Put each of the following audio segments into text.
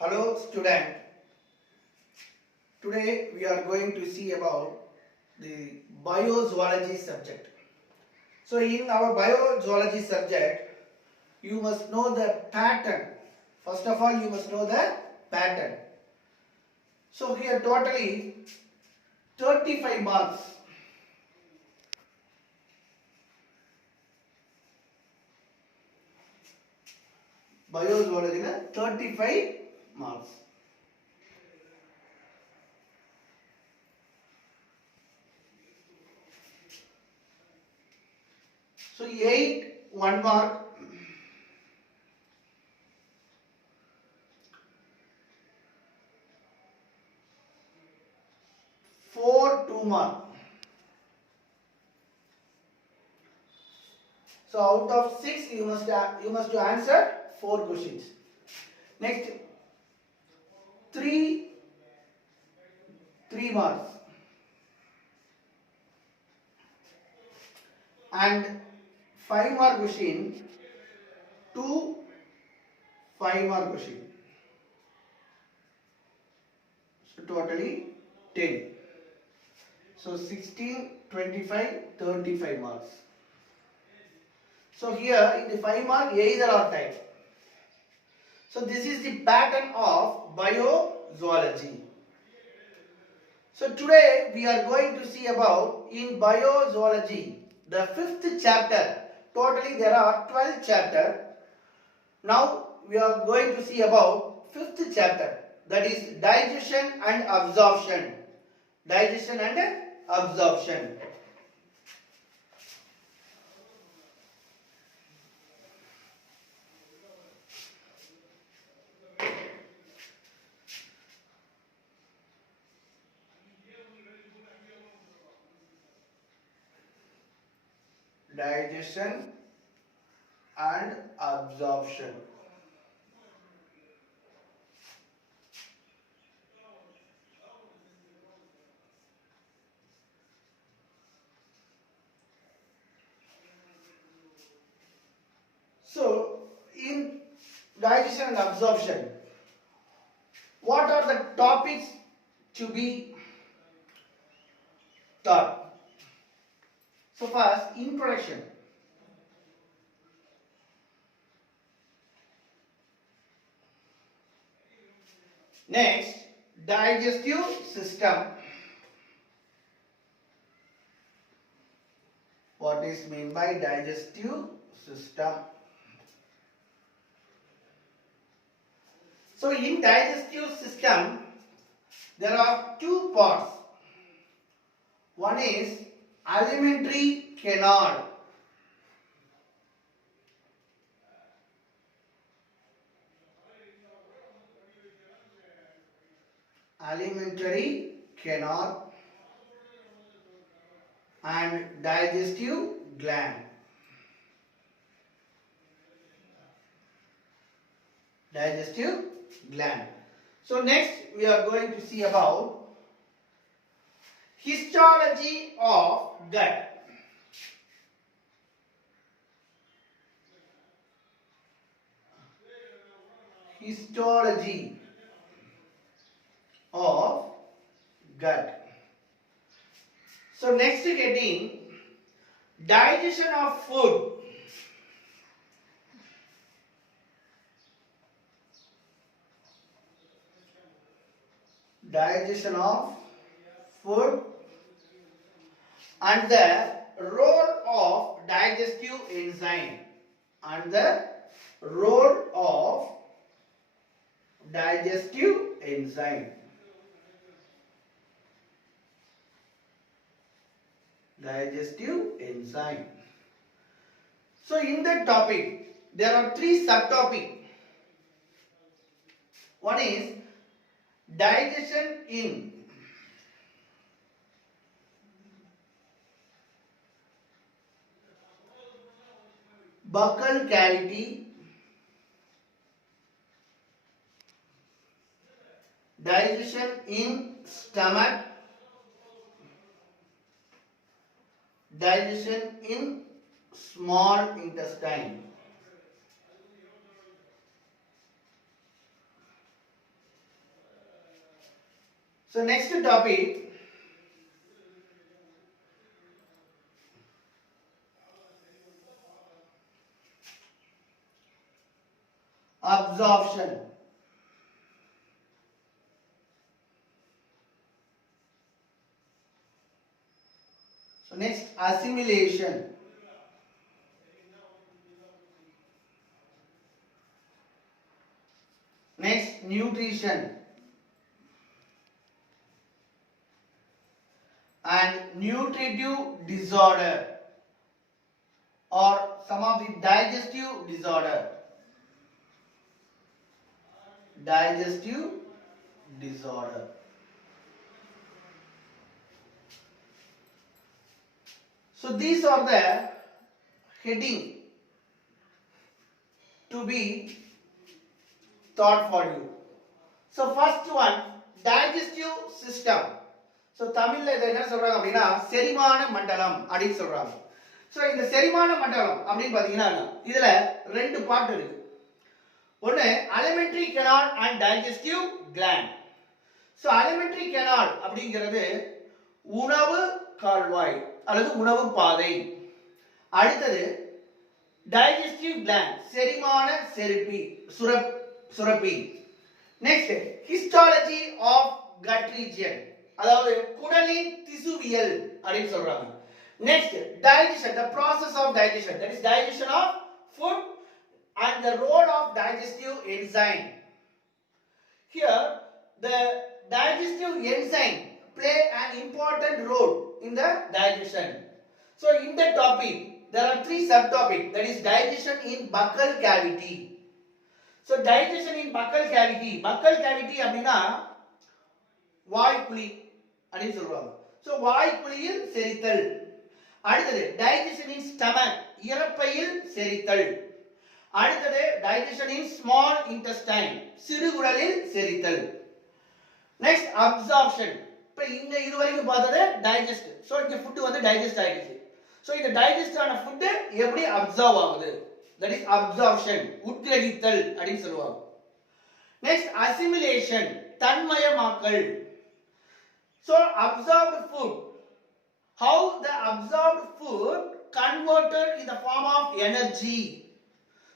Hello student, today we are going to see about the biozoology subject. So in our biozoology subject, you must know the pattern. First of all, you must know the pattern. So here totally 35 marks. Biozoology na 35 marks. So 8 1 mark, 4 2 mark. So out of 6 you must answer 4 questions. Next 3 marks and 5 mark question, 2 5 mark question. So totally 10. So 16, 25, 35 marks. So here in the 5 mark either or type. So this is the pattern of biozoology. So today we are going to see about in biozoology the 5th chapter. Totally there are 12 chapters. Now we are going to see about 5th chapter, that is digestion and absorption. Digestion and absorption. Digestion and absorption. So in digestion and absorption, what are the topics to be taught? So first, introduction. Next, digestive system. What is meant by digestive system? So in digestive system, there are 2 parts. One is alimentary canal. Alimentary canal and digestive gland. Digestive gland. So next we are going to see about histology of gut. Histology of gut. So next heading, digestion of food. Digestion of food and the role of digestive enzyme. And the role of digestive enzyme. Digestive enzyme. So in that topic, there are 3 subtopics. One is digestion in buccal cavity, digestion in stomach, digestion in small intestine. So next topic, absorption. So next, assimilation. Next, nutrition. And nutritive disorder, or some of the digestive disorder. Digestive disorder. So these are the heading to be taught for you. So first one, digestive system. So தமிழ்ல இத என்ன சொல்றாங்க அப்படினா செரிமான மண்டலம் அப்படி சொல்றாங்க. சோ இந்த செரிமான மண்டலம் அப்படி பாத்தீங்கன்னா இதுல ரெண்டு பார்ட் இருக்கு. ஒன்னு alimentary canal and digestive gland. So alimentary canal அப்படிங்கிறது உணவு கால்வாய் அல்லது உணவு பாதை. அடுத்தது digestive gland செரிமான சுரப்பி. Next, histology of gut region, அதாவது குடலின் திசுவியல் அப்படி சொல்றாங்க. Next, digestion, the process of digestion, that is digestion of food and the role of digestive enzyme. Here the digestive enzyme play an important role in the digestion. So in the topic there are three subtopics, that is digestion in buccal cavity. So digestion in buccal cavity அப்படினா வாய்க்குழி அப்படி சொல்றாங்க. So வாய்க்குழியில் செரித்தல். அடுத்தது digestion in stomach, இரைப்பையில் செரித்தல். அடுத்தது digestion in small intestine, சிறுகுடலில் செரித்தல். Next, absorption. இப்ப இங்க இதுவரைக்கும் பார்த்தது digest. So இந்த ஃபுட் வந்து டைஜஸ்ட் ஆயிடுச்சு. So இந்த டைஜஸ்ட் ஆன ஃபுட் எப்படி அப்சார்ப் ஆகுது, that is absorption, உட்கிரகித்தல் அப்படி சொல்லுவாங்க. Next, assimilation, தன்மயமாக்கல். So absorbed food, how the absorbed food converted in the form of energy.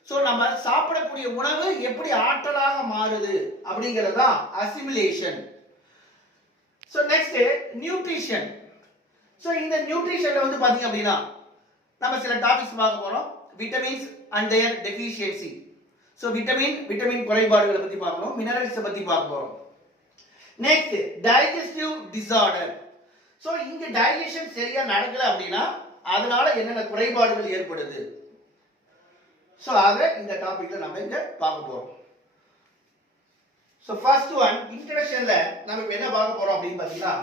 So நம்ம சாப்பிடக்கூடிய உணவு எப்படி ஆற்றலாக மாறுது அப்படிங்கிறது தான் assimilation. So next, nutrition. So இந்த நியூட்ரிஷன்ல வந்து பாத்தீங்க அப்படினா நம்ம சில டாபிக்ஸ் பார்க்க போறோம். vitamins and their deficiency. So vitamin குறைபாடுகளை பத்தி பார்க்கணும், மினரல்ஸ் பத்தி பார்க்க போறோம். Next, digestive disorder. So இங்க digestion சரியா நடக்கல அப்படினா அதனால என்னென்ன குறைபாடுகள் ஏற்படுது. So ஆக இந்த டாபிக்ல நம்ம இங்க பார்க்க போறோம். So first one, introductionல நம்ம என்ன பார்க்க போறோம் அப்படினு பாத்தீங்கன்னா,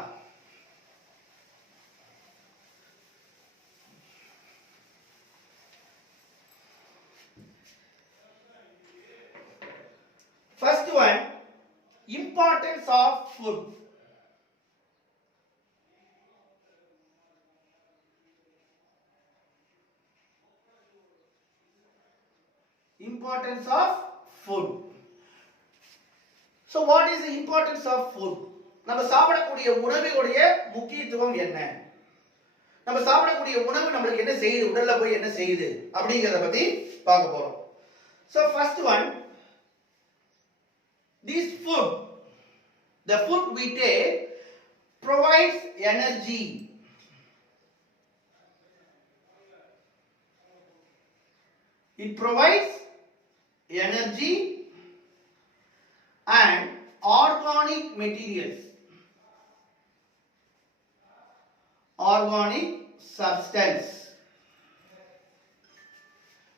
first one, importance of food. Importance of food. So what is the importance of food? நம்ம சாப்பிடக்கூடிய உணவுடைய முக்கியத்துவம் என்ன, நம்ம சாப்பிடக்கூடிய உணவு நமக்கு என்ன செய்யுது, உடல்ல போய் என்ன செய்யுது அப்படிங்கறத பத்தி பார்க்க போறோம். So first one, this food, the food we take provides energy. It provides energy and organic materials, organic substance,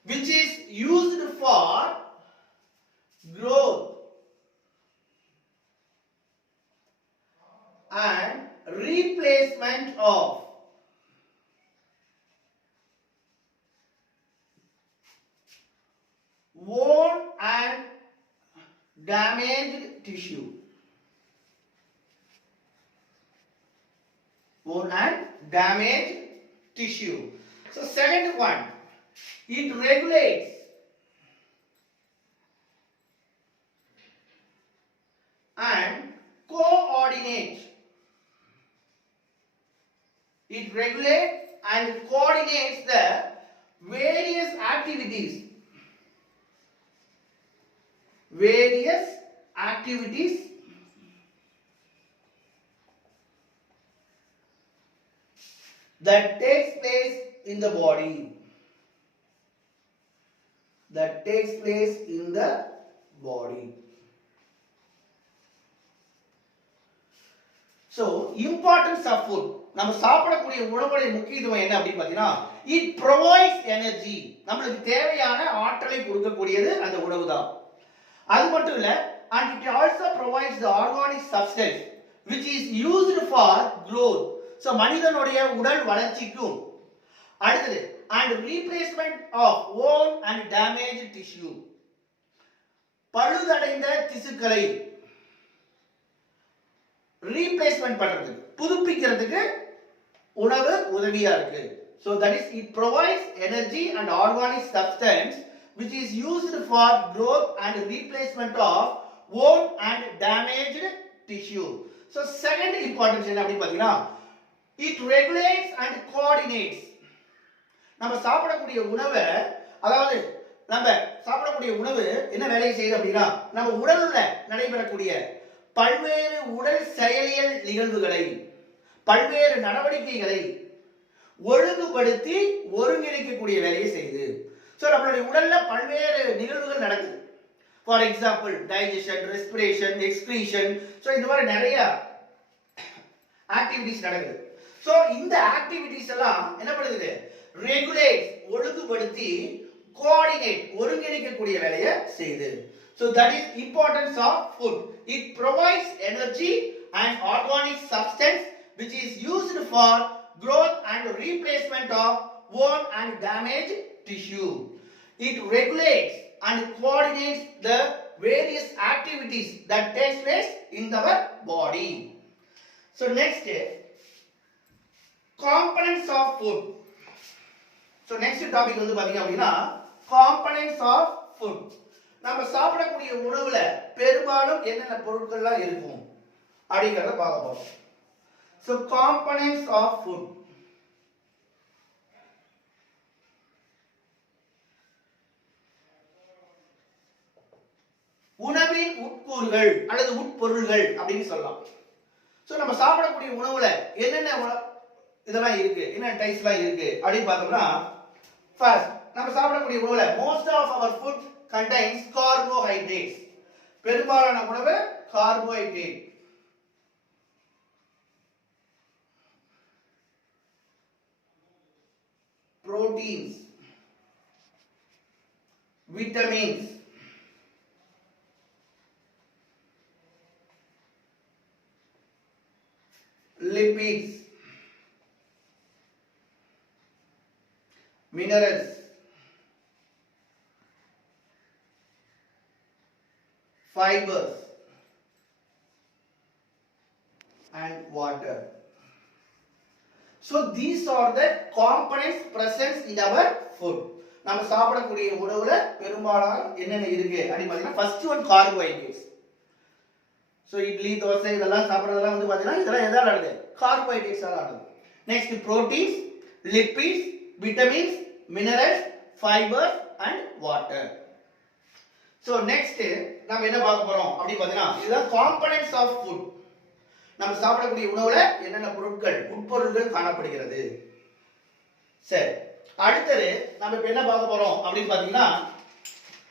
which is used for growth and replacement of worn and damaged tissue. Worn and damaged tissue. So second one, it regulates and coordinates coordinates. It regulates and coordinates the various activities. Various activities that takes place in the body. That takes place in the body. So, importance of food. நம்ம சாப்பிடக்கூடிய உணவுடைய முக்கியத்துவம் என்ன அப்படி பாத்தீங்கன்னா, it provides energy. நமக்கு தேவையான ஆற்றலை கொடுக்கக்கூடியது அந்த உணவு தான். அது மட்டும் இல்ல, and it also provides the organic substance which is used for growth. So, மனிதனுடைய உடல் வளர்ச்சிக்கும் அடுத்தது and replacement of old and damaged tissue. பழுதடைந்த திசுக்களை ரீப்ளேஸ்மென்ட் பண்றதுக்கு புதுப்பிக்கிறதுக்கு உணவு உதவியா இருக்கு. So that is it provides energy and organic substance which is used for growth and replacement of old and damaged tissue. So second importance என்ன அப்படி பாத்தீங்கன்னா, it regulates and coordinates. நம்ம சாப்பிடக்கூடிய உணவை, அதாவது நம்ம சாப்பிடக்கூடிய உணவு என்ன வேலையை செய்யுது அப்படின்னா, நம்ம உடல்ல நடைபெறக்கூடிய பல்வேறு உடல் செயலியல் நிகழ்வுகளை, பல்வேறு நடவடிக்கைகளை ஒழுங்குபடுத்தி ஒருங்கிணைக்கக்கூடிய வேலையை செய்யுது. சோ நம்மளுடைய உடல்ல பல்வேறு நிகழ்வுகள் நடக்குது. For example digestion, respiration, excretion, so இந்த மாதிரி நிறைய ஆக்டிவிட்டிஸ் நடக்குது. சோ இந்த ஆக்டிவிட்டிஸ் எல்லாம் என்ன பண்ணுது? ரெகுலேட், ஒழுங்குபடுத்தி, கோஆர்டினேட், ஒருங்கிணைக்கக்கூடிய வேலையை செய்யுது. So that is importance of food. It provides energy and organic substance which is used for growth and replacement of worn and damaged tissue. It regulates and coordinates the various activities that take place in our body. So next, components of food. So next topic வந்து பாத்தீங்க அப்படின்னா components of food. நம்ம சாப்பிடக்கூடிய உணவுல பெரும்பாலும் என்னென்ன பொருட்கள்லாம் இருக்கும் அப்படிங்கறத பார்க்க போறோம். So components of food. உணவின் உட்கூறுகள் அல்லது உட்பொருள்கள் அப்படின்னு சொல்லலாம். சோ நம்ம சாப்பிடக்கூடிய உணவுல என்னென்ன இதெல்லாம் இருக்கு, என்ன டைப்ஸ்லாம் இருக்கு அப்படின்னு பார்த்தோம்னா, ஃபர்ஸ்ட் நம்ம சாப்பிடக்கூடிய உணவுல most of our food contains carbohydrates. பெரும்பாலான உணவு carbohydrate. proteins, vitamins, lipids, minerals, fibers and water. So these are the components present in our food. நம்ம சாப்பிடக்கூடிய உணவுல பெரும்பாலான என்னென்ன இருக்கு அப்படி பாத்தீங்கன்னா, first one carbohydrates. So idli, தோசை இதெல்லாம் சாப்பிடுறதெல்லாம் வந்து பாத்தீங்கன்னா இதெல்லாம் எதால ஆனது? கார்போஹைட்ரேட்ஸால ஆனது. Next proteins, lipids, vitamins, minerals, fibers and water. So next நாம என்ன பார்க்க போறோம் அப்படி பாத்தீங்கன்னா, இதுதான் components of food. நம்ம சாப்பிடக்கூடிய உணவுல என்னென்ன பொருட்கள், உட்பொருள்கள் காணப்படுகிறது. சரி, அடுத்து நாம இப்ப என்ன பார்க்க போறோம் அப்படி பாத்தீங்கன்னா,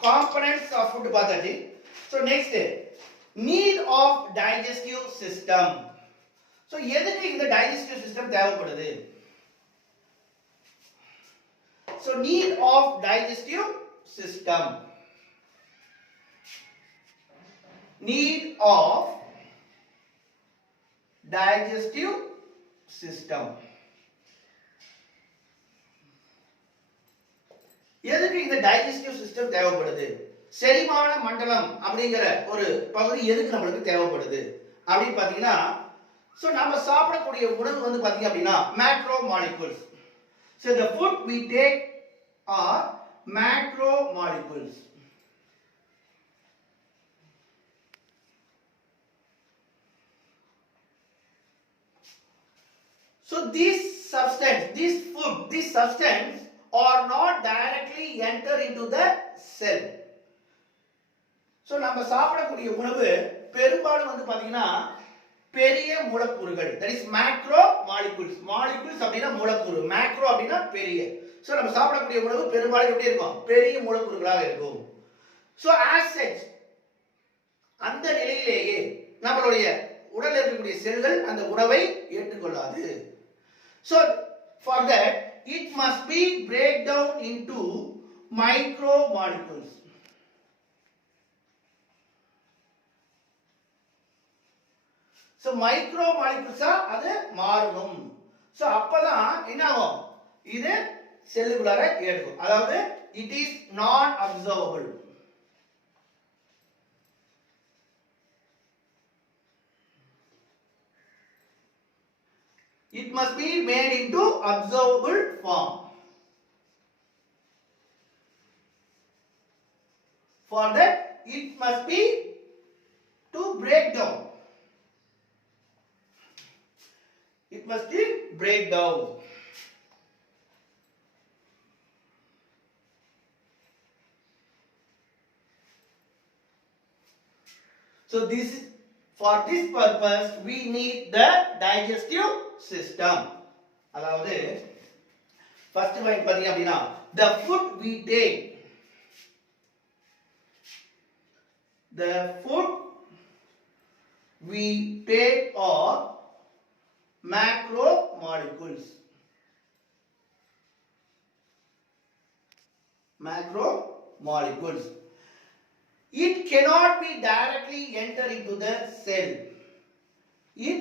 components of food பார்த்தாச்சு. So next, need of digestive system. So எதுக்கு இந்த digestive system தேவைப்படுது? So need of digestive system. Need of digestive system. எதுக்கு இந்த digestive system தேவைப்படுது? செரிமான மண்டலம் அப்படிங்கிற ஒரு பகுதி எதுக்கு நமக்கு தேவைப்படுது அப்படி பாத்தீங்கன்னா, சோ நாம சாப்பிடக்கூடிய உணவு வந்து பாத்தீங்க அப்படின்னா macromolecules. So the food we take are macromolecules. So this food, this substance are not directly enter into the cell. So நம்ம சாப்பிடக்கூடிய உணவு பெரும்பாலும் வந்து பாத்தீங்கன்னா பெரிய மூலக்கூறுகள், that is macro molecules. molecules அப்படினா மூலக்கூறு, macro அப்படினா பெரிய. So நம்ம சாப்பிடக்கூடிய உணவு பெரும்பாலும் எப்படி இருக்கும்? பெரிய மூலக்கூறுகளாக இருக்கும். So as such, அந்த நிலையிலேயே நம்மளுடைய உடலில் இருக்கக்கூடிய செல்கள் அந்த உணவை ஏற்றுக்கொள்ளாது. So for that it must be break down into micromolecules. So micromolecules அது மாறணும். So அப்பதான் என்ன ஆகும்? இது செல்லுக்குள்ளார ஏறும். அதாவது it is non absorbable. It must be made into absorbable form. For that it must be to break down. It must be break down. So for this purpose we need the digestive system. அதாவது first point பாத்தீங்க அப்படினா the food we take, are macromolecules. It cannot be directly enter into the cell. It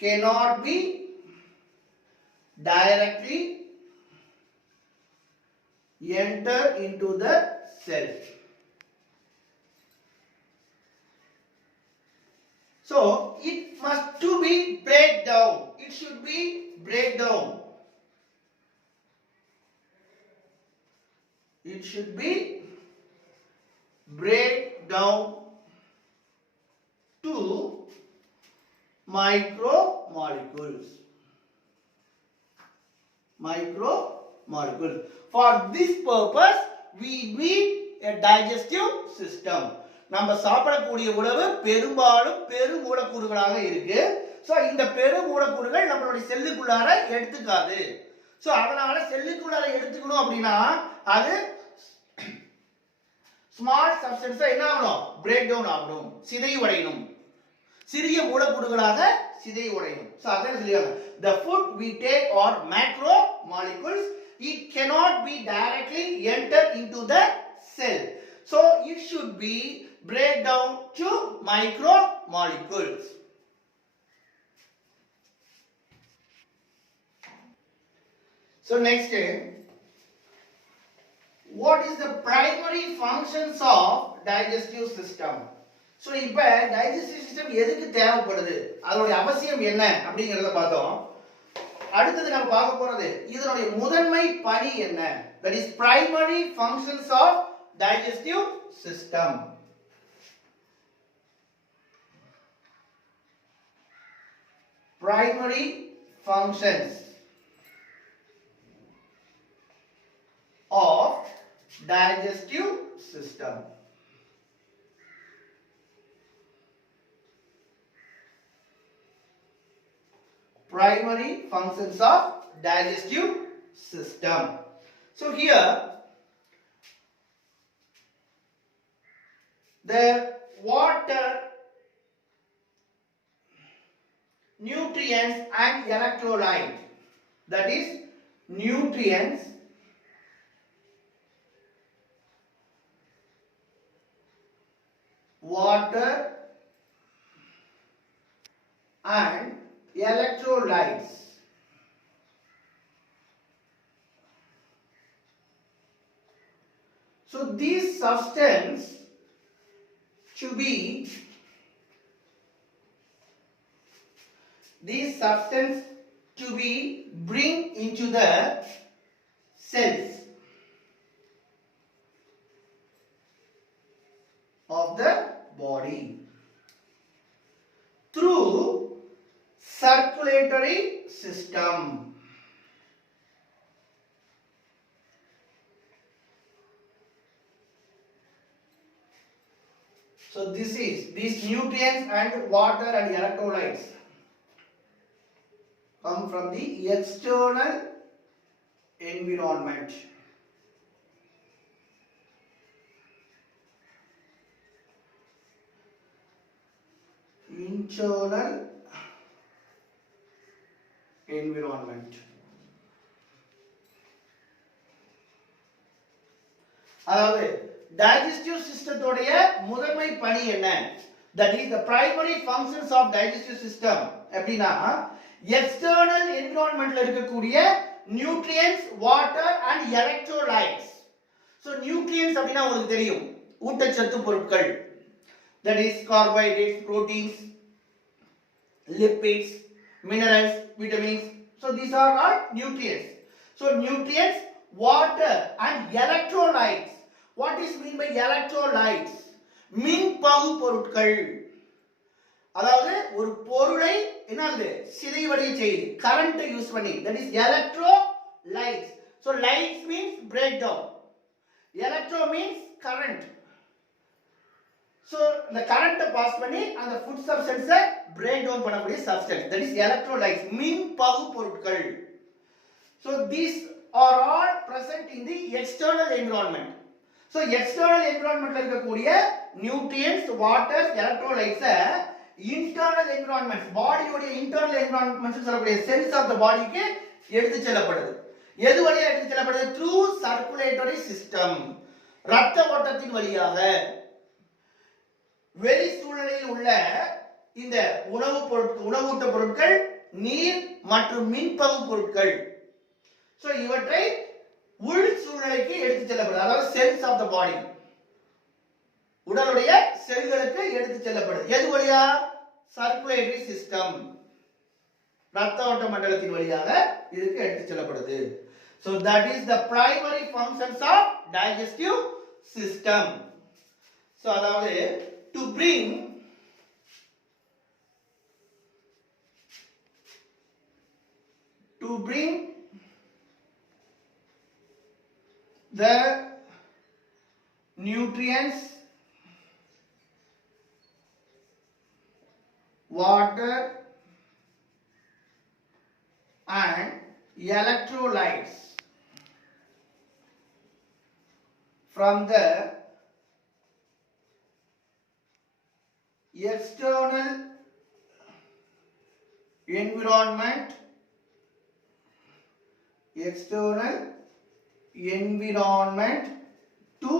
cannot be directly enter into the cell. So it must to be break down. It should be break down. It should be break down to micromolecules. For this purpose we need a digestive system. நம்ம சாப்பிடக்கூடிய உணவு பெரும்பாலும் பெருமூலக்கூறுகளாக இருக்கு. சோ இந்த பெருமூலக்கூறுகள் நம்மளுடைய செல்லுக்குள்ளார எடுத்துக்காது. சோ அதனால செல்லுக்குள்ளார எடுத்துக்கணும் அப்படினா அது ஸ்மால் சப்ஸ்டன்ஸ் என்ன ஆகணும்? பிரேக் டவுன் ஆகணும், சிதைவடையணும், சிறிய மூலக்கூறுகளாக சிதைவடையணும். சோ அதான் சொல்லியாங்க the food we take are macromolecules. It cannot be directly enter into the cell. So it should be break down to micromolecules. So next, what is the primary functions of digestive system? So இப்ப digestive system எதுக்கு தேவைப்படுது, அதோட அவசியம் என்ன அப்படிங்கறத பார்த்தோம். அடுத்து நம்ம பார்க்க போறது இதனுடைய முதன்மை பணி என்ன, that is primary functions of digestive system. Primary functions of digestive system. Primary functions of digestive system. So here the water, nutrients and electrolyte, that is nutrients, water and electrolytes. So these substance to be bring into the cells of the body through circulation circulatory system. So this is these nutrients and water and electrolytes come from the external environment. Internal environment. அதாவது digestive system உடைய முதன்மை பணி என்ன? That is the primary functions of digestive system. எப்படின்னா external environmentல இருக்கக்கூடிய nutrients, water and electrolytes. So nutrients அப்படினா உங்களுக்கு தெரியும் ஊட்டச்சத்து பொருட்கள். That is carbohydrates, proteins, lipids, minerals, vitamins. So these are all nutrients. So nutrients, water and electrolytes. What is mean by electrolytes? மின்பகு பொருட்கள். அதாவது ஒரு பொருளை என்னது சிதைவடைய செய்து கரண்ட் யூஸ் பண்ணி, that is electrolytes. So lights means breakdown, electro means current. So the current pass பண்ணி அந்த food substance break down பண்ணக்கூடிய substance, that is electrolytes, மின்பகு பொருட்கள். So these are all present in the external environment. So external environment ல இருக்கக்கூடிய nutrients, water, electrolytes internal environments, body உடைய internal environments சொல்லக்கூடிய cells of the body க்கு எடுத்து செல்லப்படுது. எது வழியா எடுத்து செல்லப்படுது? through circulatory system, இரத்த ஓட்டத்தின் வழியாக. வெளி சூழ்நிலையில் உள்ள இந்த உணவூட்ட பொருட்கள், நீர் மற்றும் மின்பகு பொருட்கள், சோ இவற்றை உள் சூழ்நிலைக்கு எடுத்து செல்லப்படுது. அதாவது செல்ஸ் ஆஃப் த பாடி, உடலுடைய செல்களுக்கு எடுத்து செல்லப்படுது. எது வழியா? சர்க்குலேட்டரி சிஸ்டம், இரத்த ஓட்ட மண்டலத்தின் வழியாக இதுக்கு எடுத்து செல்லப்படுது. So that is the primary functions of digestive system. So அதாவது to bring the nutrients, water and electrolytes from the external environment to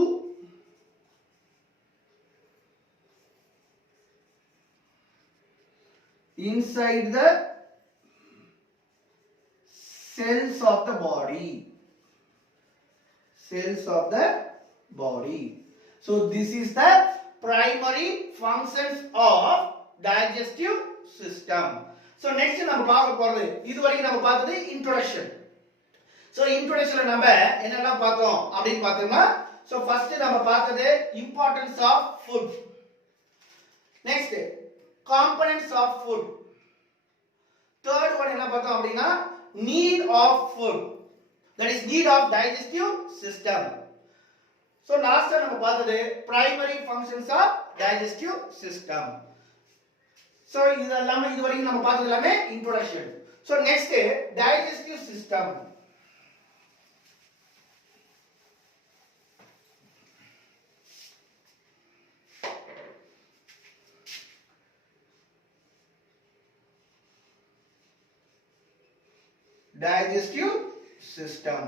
inside the cells of the body. So this is the primary functions of digestive system. So next நம்ம பார்க்க போறது, இதுவரைக்கும் நம்ம பார்த்தது introduction. So introductionல நம்ம என்னெல்லாம் பார்த்தோம் அப்படினு பார்த்தோம்னா, so first நம்ம பார்த்தது importance of food. Next components of food. Third one என்ன பார்த்தோம் அப்படினா need of food, that is need of digestive system. So last நம்ம பார்த்தது primary functions of digestive system. So இதெல்லாம் இதுவரைக்கும் நம்ம பார்த்தது எல்லாமே introduction. So next digestive system. Digestive system.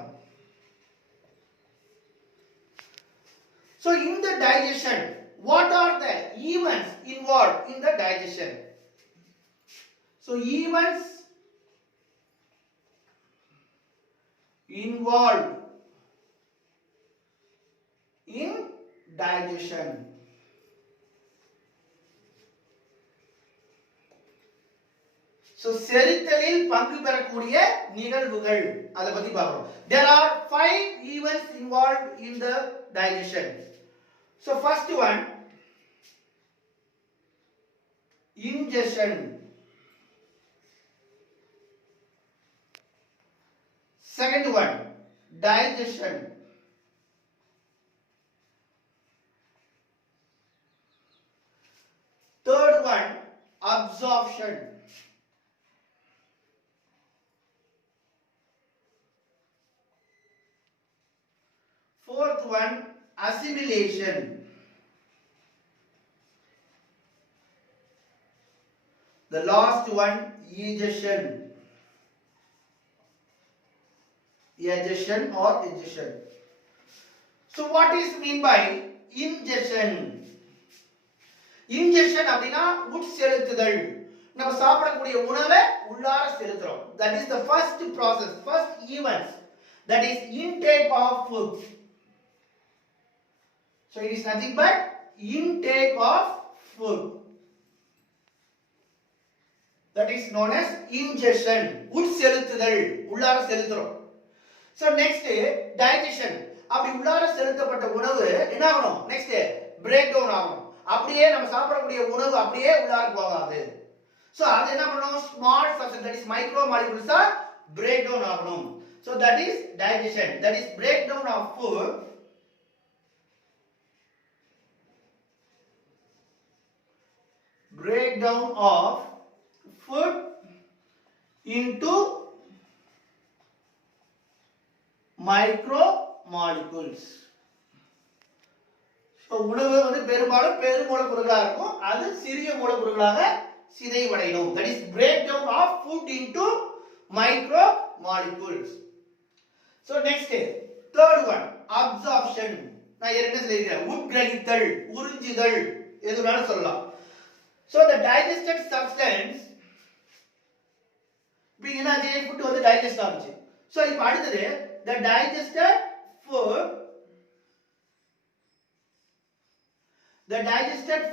So in the digestion, what are the events involved in the digestion? So events involved in digestion. So செரித்தலில் பங்கு பெறக்கூடிய நிகழ்வுகள் அத பத்தி பார்ப்போம். There are 5 events involved in the digestion. So first one, ingestion. digestion. Third one, absorption. Fourth one, assimilation. The last one, egestion. Egestion or egestion. So what is mean by ingestion? Ingestion அப்படினா உட்செலுத்துதல். நம்ம சாப்பிடக்கூடிய உணவை உள்ளார செலுத்துறோம். That is the first process, first event. That is intake of food. So it is nothing but intake of food. That is known as ingestion. உட்செலுத்துதல், உள்ளார செலுத்துறோம். So next digestion. அப்படி உள்ளார செலுத்தப்பட்ட உணவு என்ன ஆகணும்? Next break down ஆகும். அப்படியே நம்ம சாப்பிடக்கூடிய உணவு அப்படியே உள்ளார போகாது. So அது என்ன பண்ணணும்? Small substance, that is micro molecules are break down ஆகணும். So that is digestion. That is breakdown of food. Breakdown of food into micromolecules. So உணவு வந்து பெரும்பாலும் பெருமூலக்கூறுகளாக இருக்கும், அது சிறிய மூலக்கூறுகளாக சிதைவடையும். That is breakdown of food into micromolecules. So next, third one, absorption. நான் ஏற்கனவே சொல்லியிருக்கேன், உட்கிரகித்தல், உறிஞ்சுதல் எதுனாலும் சொல்லலாம். So the digested substance இப்போ என்னாச்சு? ஃபுட் வந்து டைஜஸ்ட் ஆகுச்சு. So இப்போ அடுத்தது the digested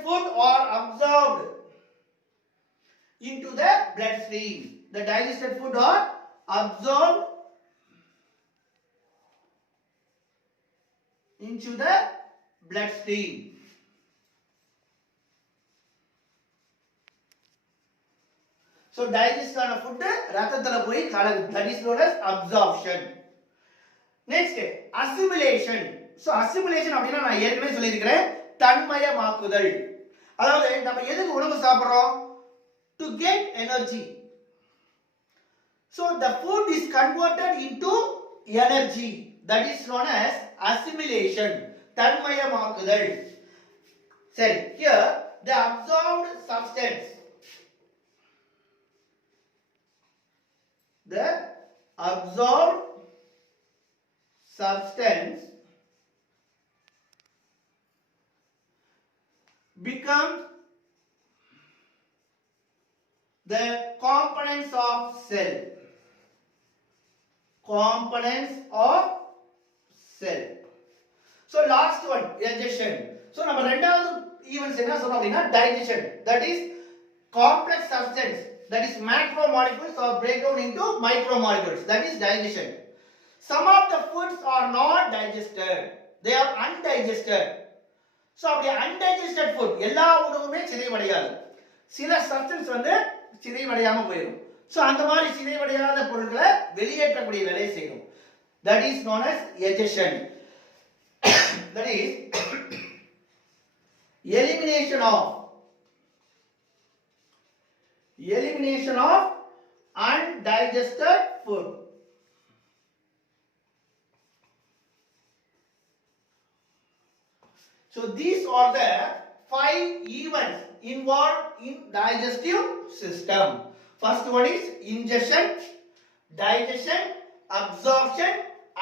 food are absorbed into the bloodstream. The digested food are absorbed into the bloodstream. So digest ஆன food ரத்தத்துல போய் கலக்குது. That is known as absorption. Next, assimilation. So assimilation அப்படினா நான் ஏற்கனவே சொல்லியிருக்கிறேன், தன்மயமாக்குதல். அதாவது நம்ம எதுக்கு உணவு சாப்பிடுறோம்? To get energy. So the food is converted into energy. That is known as assimilation. தன்மயமாக்குதல். சரி, here the absorbed substance. The absorbed substance becomes the components of cell. Components of cell. So last one, digestion. So நம்ம ரெண்டாவது ஈவென்ட்ஸ் என்ன சொன்னோம் அப்படினா digestion. That is complex substance, that is macromolecules are break down into micromolecules. That is digestion. Some of the foods are not digested. They are undigested. So அப்படி undigested food எல்லா உணவுமே சிதைவடையாது. சில சப்ஸ்டன்ஸ் வந்து சிதைவடையாம போயிடும். So அந்த மாதிரி சிதைவடையாத பொருட்களை வெளியேற்றக்கூடிய வேலையை செய்யும். That is known as egestion. That is elimination of undigested food. So these are the 5 events involved in digestive system. First one is ingestion, digestion, absorption,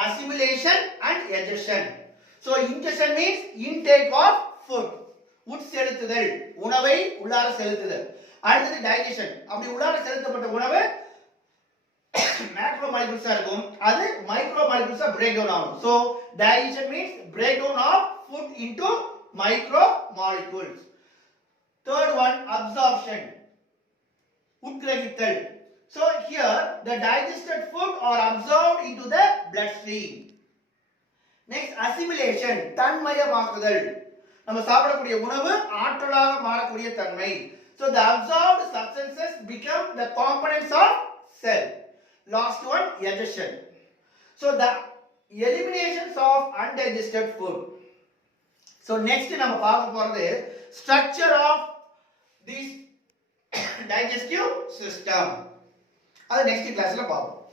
assimilation and egestion. So ingestion means intake of food. உட்செலுத்துதல், உணவை உள்ளார செலுத்துதல். அடுத்து digestion. அப்படி உள்ளார செலுத்தப்பட்ட உணவு macromolecules இருக்கும், அது micromolecules break down ஆகும். So digestion means breakdown of food into micromolecules. Third one, absorption. உட்கிரகித்தல். So here the digested food are absorbed into the bloodstream. Next, assimilation. தன்மயமாக்குதல். நம்ம சாப்பிடக்கூடிய உணவு ஆற்றலாக மாறக்கூடிய தன்மை. So the absorbed substances become the components of cell. Last one, egestion. So the eliminations of undigested food. So next நம்ம பார்க்க போறது structure of this digestive system. அது next classல பார்ப்போம்.